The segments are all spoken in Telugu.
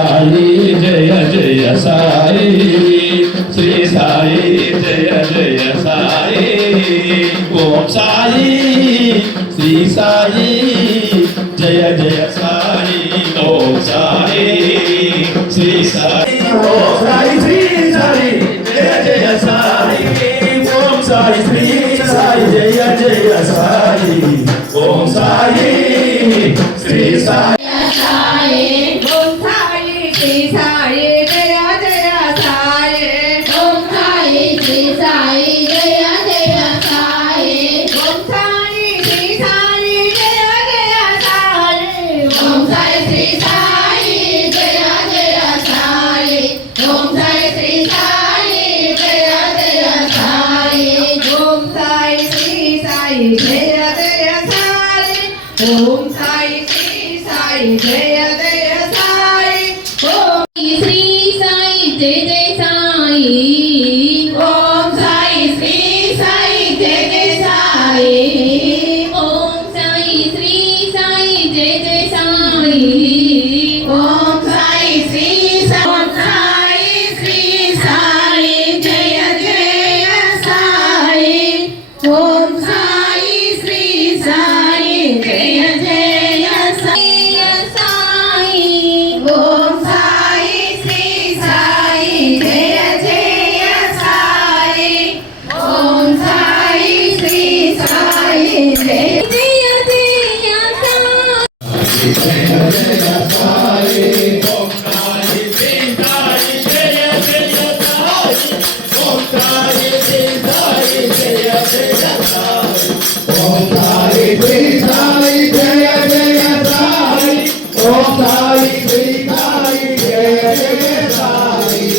సాయి జయ జయ సాయి శ్రీ సాయి జయ జయ సాయి ఓం సాయి శ్రీ సాయి జయ జయ సాయి ఓం సాయి శ్రీ సాయి ఓం సాయి శ్రీ సాయి జయ జయ సాయి ఓం సాయి శ్రీ సాయి జయ జయ సాయి ఓం సాయి శ్రీ సాయి ఓం సాయి శ్రీ సాయి జయ జయ సాయి ఓం శ్రీ సాయి జయ జయ సాయి ఓం సాయి శ్రీ సాయి జయ జయ సాయి ఓం సాయి శ్రీ సాయి జయ జయ సాయి ఓం సాయి శ్రీ సాయి జయ జయ సాయి ఓం సాయి శ్రీ సాయి జయ జయ సాయి ఓం సాయి శ్రీ సాయి జయ జయ సాయి ఓం సాయి శ్రీ సాయి జయ జయ సాయి ఓం సాయి శ్రీ సాయి జయ జయ సాయి ఓం సాయి శ్రీ సాయి జయ జయ సాయి ఓం సాయి శ్రీ సాయి జయ జయ సాయి ఓం సాయి శ్రీ సాయి జయ జయ సాయి ఓం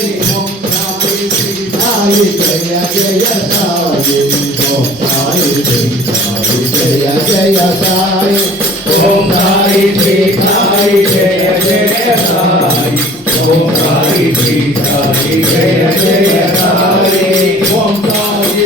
సాయి శ్రీ సాయి జయ జయ సాయి ఓం సాయి శ్రీ సాయి జయ జయ సాయి ఓం సాయి శ్రీ సాయి జయ జయ సాయి ఓం సాయి శ్రీ సాయి జయ జయ సాయి ఓం సాయి